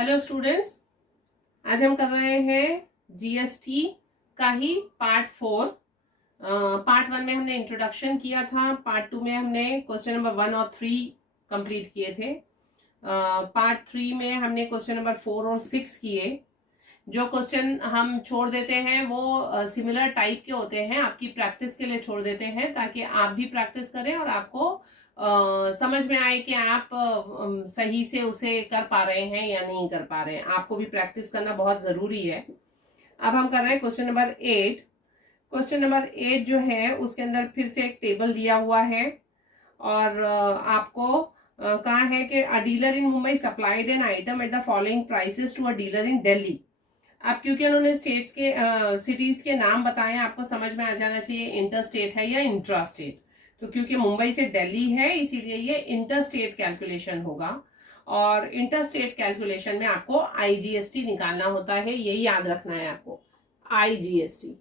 Hello students, आज हम कर रहे हैं जीएसटी का ही पार्ट 4। पार्ट 1 में हमने इंट्रोडक्शन किया था, पार्ट 2 में हमने क्वेश्चन नंबर 1 और 3 कंप्लीट किए थे। पार्ट 3 में हमने क्वेश्चन नंबर 4 और 6 किए। जो क्वेश्चन हम छोड़ देते हैं वो सिमिलर टाइप के होते हैं, आपकी प्रैक्टिस के लिए छोड़ देते हैं ताकि आप भी प्रैक्टिस करें और आपको समझ में आए कि आप सही से उसे कर पा रहे हैं या नहीं कर पा रहे हैं। आपको भी प्रैक्टिस करना बहुत ज़रूरी है। अब हम कर रहे हैं क्वेश्चन नंबर 8। क्वेश्चन नंबर 8 जो है उसके अंदर फिर से एक टेबल दिया हुआ है और आपको कहा है कि a dealer in Mumbai supplied an item at the following prices to a dealer in Delhi. अब क्योंकि उन्होंने स्टेट्स के सिटीज के नाम बताए, आपको समझ में आ जाना चाहिए इंटर स्टेट है या इंट्रा स्टेट। तो क्योंकि मुंबई से दिल्ली है इसीलिए ये इंटर स्टेट कैलकुलेशन होगा और इंटर स्टेट कैलकुलेशन में आपको आईजीएसटी निकालना होता है, यही याद रखना है आपको। आईजीएसटी,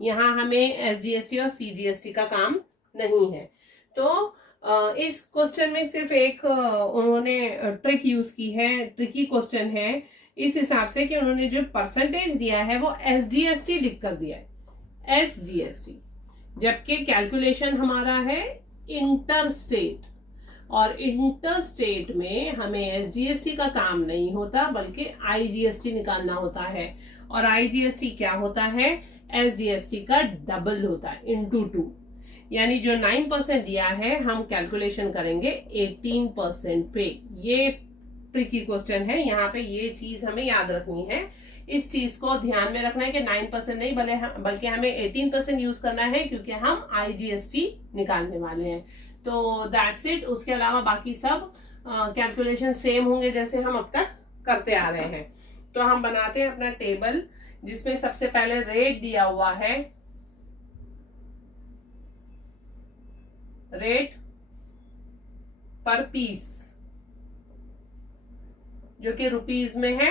यहाँ हमें एसजीएसटी और सीजीएसटी का काम नहीं है। तो इस क्वेश्चन में सिर्फ एक उन्होंने ट्रिक यूज की है, ट्रिकी क्वेश्चन है इस हिसाब से कि उन्होंने जो परसेंटेज दिया है वो एसजीएसटी लिख कर दिया है, एसजीएसटी, जबकि कैलकुलेशन हमारा है इंटर स्टेट और इंटर स्टेट में हमें एसजीएसटी का काम नहीं होता बल्कि आईजीएसटी निकालना होता है। और आईजीएसटी क्या होता है? एसजीएसटी का डबल होता है, इंटू 2। यानी जो 9% दिया है हम कैलकुलेशन करेंगे 18% पे। ये ट्रिकी क्वेश्चन है, यहाँ पे ये चीज हमें याद रखनी है। इस चीज को ध्यान में रखना है कि 9% नहीं बल्कि हमें 18% यूज करना है क्योंकि हम आईजीएसटी निकालने वाले हैं। तो दैट्स इट। उसके अलावा बाकी सब कैलकुलेशन सेम होंगे जैसे हम अब तक करते आ रहे हैं। तो हम बनाते हैं अपना टेबल जिसमें सबसे पहले रेट दिया हुआ है, रेट पर पीस जो कि रुपीज में है,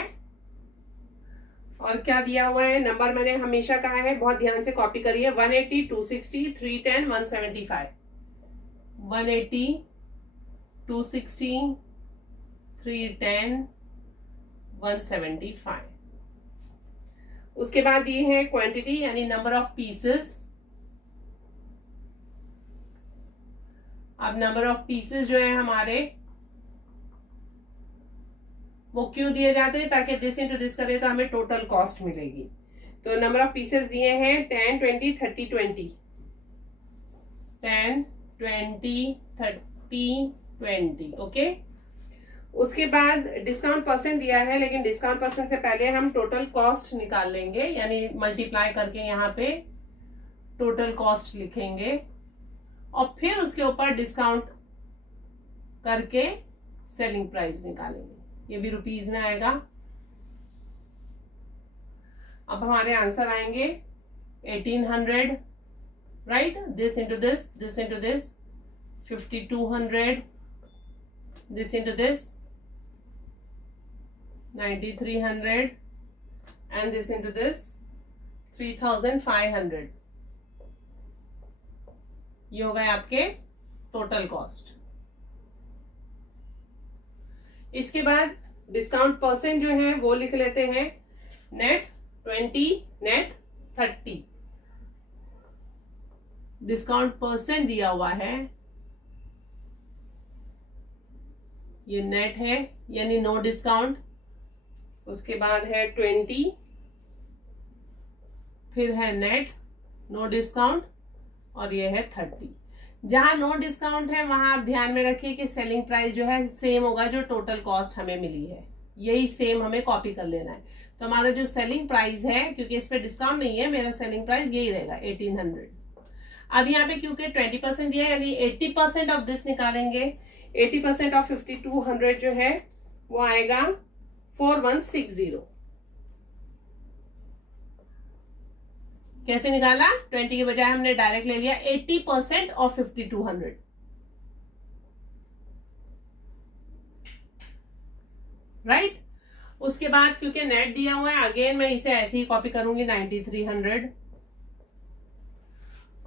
और क्या दिया हुआ है नंबर मैंने हमेशा कहा है, बहुत ध्यान से कॉपी करिए। 180, 260, 310, 175। 180, 260, 310, 175। उसके बाद दिए हैं क्वांटिटी यानी नंबर ऑफ पीसेस। अब नंबर ऑफ पीसेस जो है हमारे वो क्यों दिए जाते हैं? ताकि दिस इंटू दिस करें तो हमें टोटल कॉस्ट मिलेगी। तो नंबर ऑफ पीसेस दिए हैं 10, 20, 30, 20। 10, 20, 30, 20। ओके। उसके बाद डिस्काउंट परसेंट दिया है, लेकिन डिस्काउंट परसेंट से पहले हम टोटल कॉस्ट निकाल लेंगे, यानी मल्टीप्लाई करके यहाँ पे टोटल कॉस्ट लिखेंगे और फिर उसके ऊपर डिस्काउंट करके सेलिंग प्राइस निकालेंगे। ये भी रुपीज में आएगा। अब हमारे आंसर आएंगे 1800, right? This into this, this into this, 5200, this into this, 9300 and this into this, 3500। ये हो गए आपके टोटल कॉस्ट। इसके बाद डिस्काउंट परसेंट जो है वो लिख लेते हैं, नेट 20, नेट 30। डिस्काउंट परसेंट दिया हुआ है, ये नेट है यानी नो डिस्काउंट। उसके बाद है 20, फिर है नेट नो डिस्काउंट और ये है 30। जहां नो डिस्काउंट है वहां आप ध्यान में रखिए कि सेलिंग प्राइस जो है सेम होगा जो टोटल कॉस्ट हमें मिली है, यही सेम हमें कॉपी कर लेना है। तो हमारा जो सेलिंग प्राइस है, क्योंकि इस पे डिस्काउंट नहीं है, मेरा सेलिंग प्राइस यही रहेगा 1800। अब यहाँ पे क्योंकि 20% दिया है यानी 80% ऑफ दिस निकालेंगे। 80% ऑफ 5200 जो है वो आएगा 4160। कैसे निकाला? 20 के बजाय हमने डायरेक्ट ले लिया 80% ऑफ 5200, राइट? उसके बाद क्योंकि नेट दिया हुआ है, अगेन मैं इसे ऐसे ही कॉपी करूंगी 9300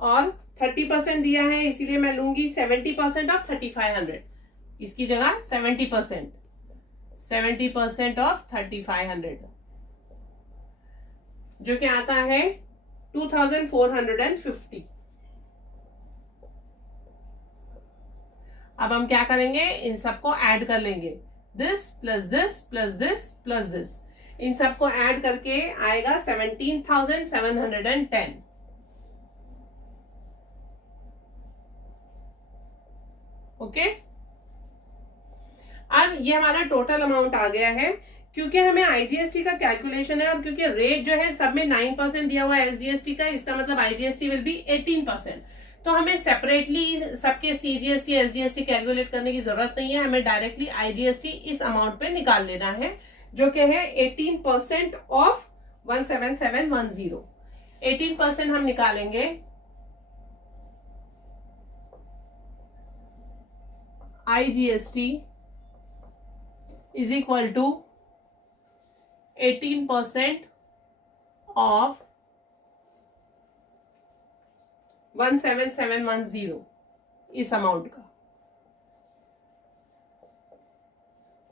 और 30% दिया है इसीलिए मैं लूंगी 70% ऑफ 3500। इसकी जगह 70%। 70% ऑफ 3500, जो कि आता है 2450। अब हम क्या करेंगे, इन सबको ऐड कर लेंगे, this plus this plus this plus this, इन सबको ऐड करके आएगा 17,710। ओके, अब ये हमारा टोटल अमाउंट आ गया है। क्योंकि हमें आईजीएसटी का कैलकुलेशन है और क्योंकि रेट जो है सब में 9% दिया हुआ है एसजीएसटी का, इसका मतलब आईजीएसटी विल बी 18%। तो हमें सेपरेटली सबके सीजीएसटी एसजीएसटी कैलकुलेट करने की जरूरत नहीं है, हमें डायरेक्टली आईजीएसटी इस अमाउंट पे निकाल लेना है, जो कि है 18% ऑफ 17710। 18% हम निकालेंगे, IGST is equal to 18% of 17710 इस अमाउंट का,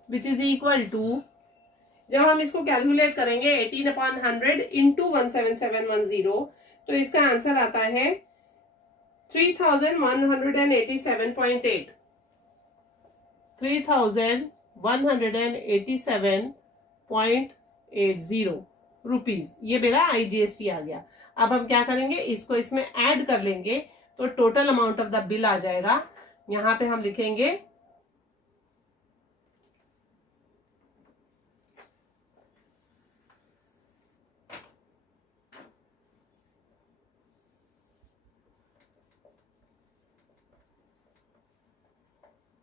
विच इज इक्वल टू, जब हम इसको कैलकुलेट करेंगे 18/100 इंटू 17710, तो इसका आंसर आता है 3187.8, 3187.80 रुपीज, ये मेरा आईजीएसटी आ गया। अब हम क्या करेंगे, इसको इसमें ऐड कर लेंगे तो total amount of the bill आ जाएगा। यहां पे हम लिखेंगे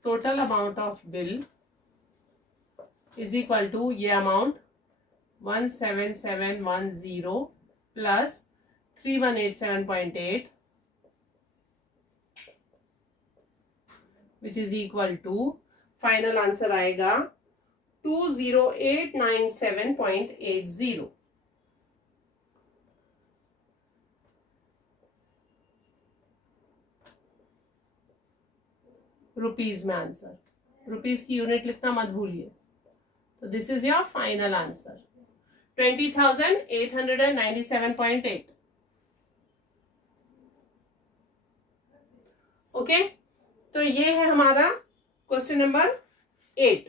total amount of bill is equal to ये amount 17710 plus 3187.8, which is equal to, final answer आएगा 20897.80 रुपीज में आंसर। रुपीज की यूनिट लिखना मत भूलिए। तो this is your final answer 20,897.8। Okay, तो ये है हमारा क्वेश्चन नंबर 8।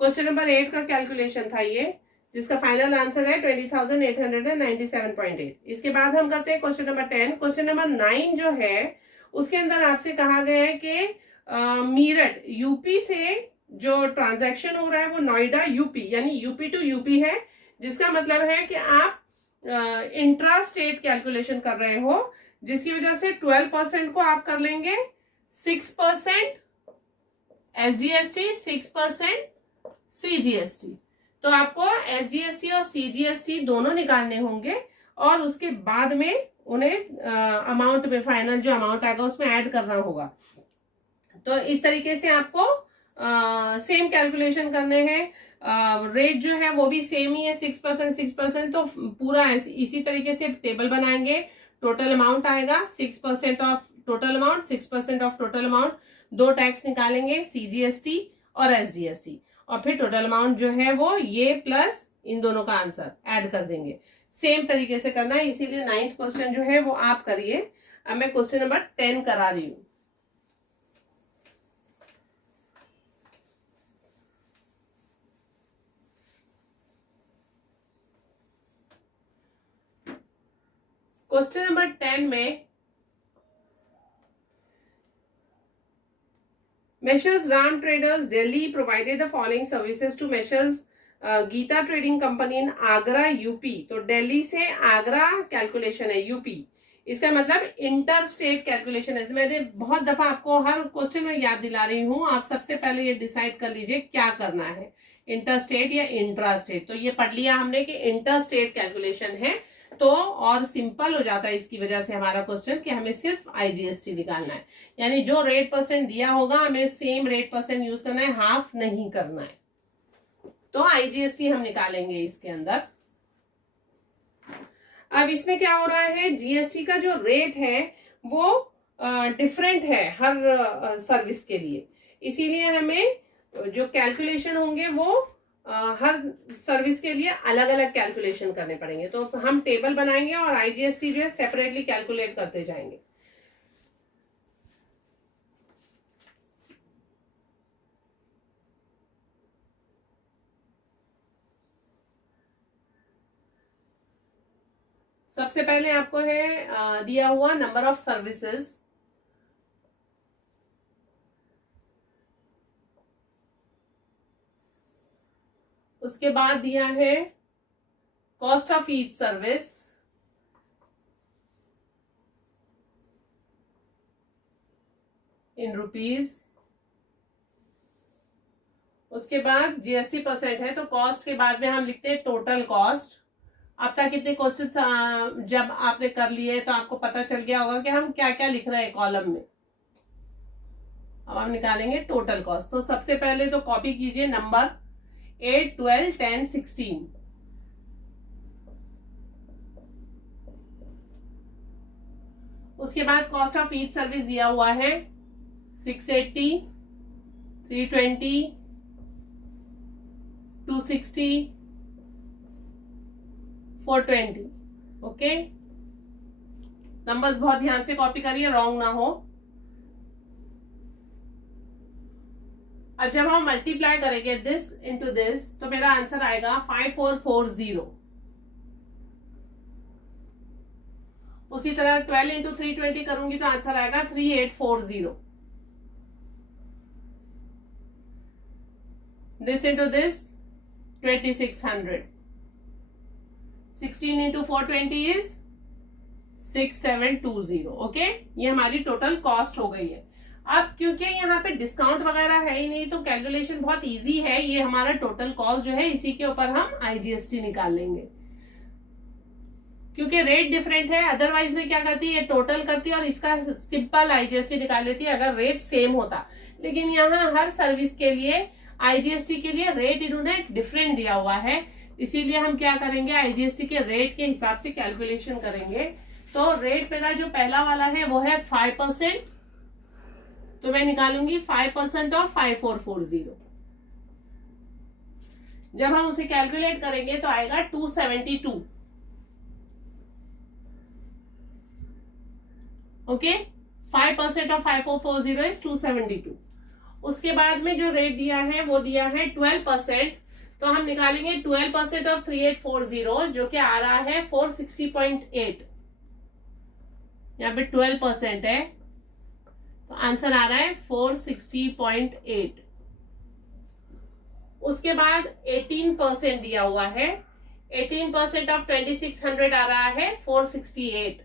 क्वेश्चन नंबर 8 का कैलकुलेशन था ये, जिसका फाइनल आंसर है 20,897.8। इसके बाद हम करते हैं क्वेश्चन नंबर 10। क्वेश्चन नंबर 9 जो है उसके अंदर आपसे कहा गया है कि मीरठ यूपी से जो ट्रांजैक्शन हो रहा है वो नोएडा यूपी यानी यूपी टू यूपी है, जिसका मतलब है कि आप इंट्रा स्टेट कैलकुलेशन कर रहे हो, जिसकी वजह से 12% को आप कर लेंगे 6% एसजीएसटी, 6% सीजीएसटी। तो आपको एसजीएसटी और सीजीएसटी दोनों निकालने होंगे और उसके बाद में उन्हें अमाउंट में फाइनल जो अमाउंट आएगा उसमें ऐड करना होगा। तो इस तरीके से आपको सेम कैलकुलेशन करने हैं। रेट जो है वो भी सेम ही है, 6%, 6%। तो पूरा इसी तरीके से टेबल बनाएंगे। टोटल अमाउंट आएगा 6% of total amount, 6% of total amount. 2 tax निकालेंगे, सीजीएसटी और एसजीएसटी, और फिर टोटल अमाउंट जो है वो ये प्लस इन दोनों का आंसर ऐड कर देंगे। सेम तरीके से करना है, इसीलिए 9th क्वेश्चन जो है वो आप करिए। अब मैं क्वेश्चन नंबर 10 करा रही हूं। क्वेश्चन नंबर 10 में Messrs Ram Traders Delhi provided the following services to Messrs Geeta trading company in Agra UP. तो दिल्ली से आगरा कैलकुलेशन है यूपी, इसका मतलब इंटर स्टेट कैलकुलेशन है। मैंने बहुत दफा आपको हर क्वेश्चन में याद दिला रही हूं, आप सबसे पहले ये डिसाइड कर लीजिए क्या करना है, इंटर स्टेट या इंट्रा स्टेट। तो ये पढ़ लिया हमने कि इंटर स्टेट कैलकुलेशन है, तो और सिंपल हो जाता है इसकी वजह से हमारा क्वेश्चन कि हमें सिर्फ आईजीएसटी निकालना है, यानी जो रेट परसेंट दिया होगा हमें सेम रेट परसेंट यूज करना है, हाफ नहीं करना है। तो आईजीएसटी हम निकालेंगे इसके अंदर। अब इसमें क्या हो रहा है, जीएसटी का जो रेट है वो डिफरेंट है हर सर्विस के लिए। इसीलिए हमें जो कैलकुलेशन होंगे वो हर सर्विस के लिए अलग अलग कैलकुलेशन करने पड़ेंगे। तो हम टेबल बनाएंगे और आईजीएसटी जो है सेपरेटली कैलकुलेट करते जाएंगे। सबसे पहले आपको है दिया हुआ नंबर ऑफ सर्विसेज, उसके बाद दिया है cost of each service, in rupees, उसके बाद जीएसटी परसेंट है। तो कॉस्ट के बाद में हम लिखते हैं टोटल कॉस्ट। अब तक कितने क्वेश्चन जब आपने कर लिए तो आपको पता चल गया होगा कि हम क्या क्या लिख रहे हैं कॉलम में। अब हम निकालेंगे टोटल कॉस्ट। तो सबसे पहले तो कॉपी कीजिए नंबर 8, 12, 10, 16। उसके बाद कॉस्ट ऑफ ईच सर्विस दिया हुआ है 680, 320, 260, 420। ओके, नंबर्स बहुत ध्यान से कॉपी करिए, रॉन्ग ना हो। अब जब हम मल्टीप्लाई करेंगे दिस इंटू दिस तो मेरा आंसर आएगा 5440। उसी तरह 12 इंटू 320 करूंगी तो आंसर आएगा 3840। This into this 2600। 16 into 420 is 6720। Okay, ये हमारी टोटल कॉस्ट हो गई है। अब क्योंकि यहाँ पे डिस्काउंट वगैरह है ही नहीं तो कैलकुलेशन बहुत इजी है। ये हमारा टोटल कॉस्ट जो है इसी के ऊपर हम आईजीएसटी निकाल लेंगे, क्योंकि रेट डिफरेंट है। अदरवाइज में क्या करती है, ये टोटल करती है और इसका सिंपल आईजीएसटी निकाल लेती है अगर रेट सेम होता। लेकिन यहाँ हर सर्विस के लिए आईजीएसटी के लिए रेट इन्होंने डिफरेंट दिया हुआ है, इसीलिए हम क्या करेंगे, आईजीएसटी के रेट के हिसाब से कैलकुलेशन करेंगे। तो रेट मेरा जो पहला वाला है वो है 5%, तो मैं निकालूंगी 5% ऑफ 5440। जब हम उसे कैलकुलेट करेंगे तो आएगा 272। Okay, 5% of 5440 is 272। उसके बाद में जो रेट दिया है वो दिया है 12%, तो हम निकालेंगे 12% ऑफ 3840 जो कि आ रहा है 460.8। यहाँ पे 12% है तो आंसर आ रहा है 460.8। उसके बाद 18% दिया हुआ है, 18% ऑफ 2600 आ रहा है 468,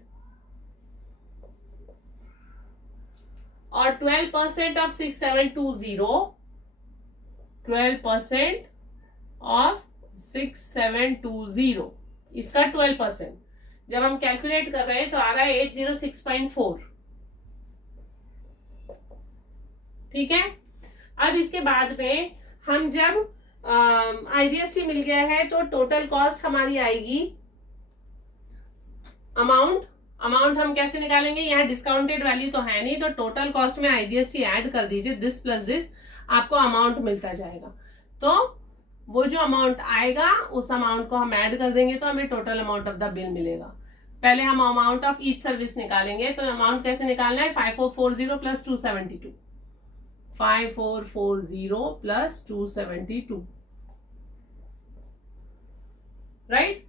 और 12% ऑफ 6720, 12% ऑफ 6720 इसका 12% जब हम कैलकुलेट कर रहे हैं तो आ रहा है 806.4। ठीक है, अब इसके बाद में हम जब आईजीएसटी मिल गया है तो टोटल कॉस्ट हमारी आएगी अमाउंट हम कैसे निकालेंगे, यहाँ डिस्काउंटेड वैल्यू तो है नहीं, तो टोटल कॉस्ट में आईजीएसटी ऐड कर दीजिए, दिस प्लस दिस, आपको अमाउंट मिलता जाएगा। तो वो जो अमाउंट आएगा उस अमाउंट को हम ऐड कर देंगे तो हमें total amount of the bill मिलेगा। पहले हम अमाउंट ऑफ ईच सर्विस निकालेंगे, तो अमाउंट कैसे निकालना है, 5440 प्लस 272, 5440 प्लस 272, राइट।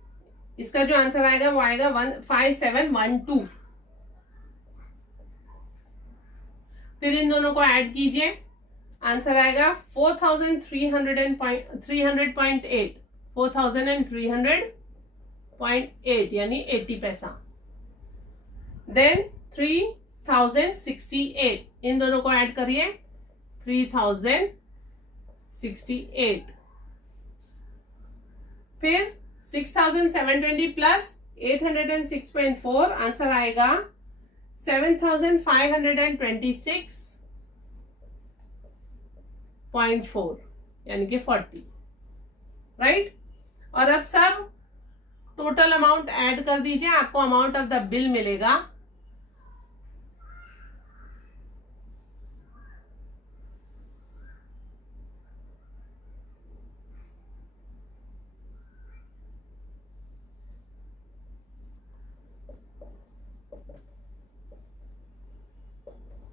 इसका जो आंसर आएगा वो आएगा 5712। फिर इन दोनों को ऐड कीजिए, आंसर आएगा 4300.8, 4300.8 यानी 80 पैसा। देन 3068, इन दोनों को ऐड करिए, 3068। फिर 6720 प्लस 806.4, आंसर आएगा 7526.4 यानी कि 40, राइट। और अब सब टोटल अमाउंट ऐड कर दीजिए, आपको अमाउंट ऑफ द बिल मिलेगा।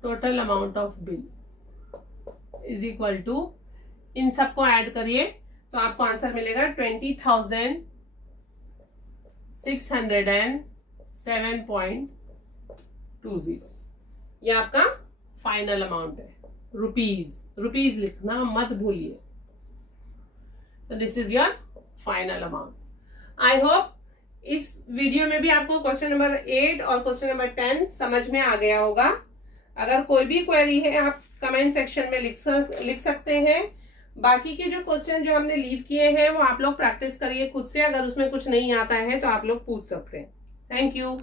Total amount of bill is equal to, इन सबको ऐड करिए तो आपको आंसर मिलेगा 20,607.20। ये आपका फाइनल अमाउंट है, रुपीज लिखना मत भूलिए। तो this is your final amount. I hope इस वीडियो में भी आपको क्वेश्चन नंबर 8 और क्वेश्चन नंबर 10 समझ में आ गया होगा। अगर कोई भी क्वेरी है आप कमेंट सेक्शन में लिख सकते हैं। बाकी के जो क्वेश्चन जो हमने लीव किए हैं वो आप लोग प्रैक्टिस करिए खुद से, अगर उसमें कुछ नहीं आता है तो आप लोग पूछ सकते हैं। Thank you.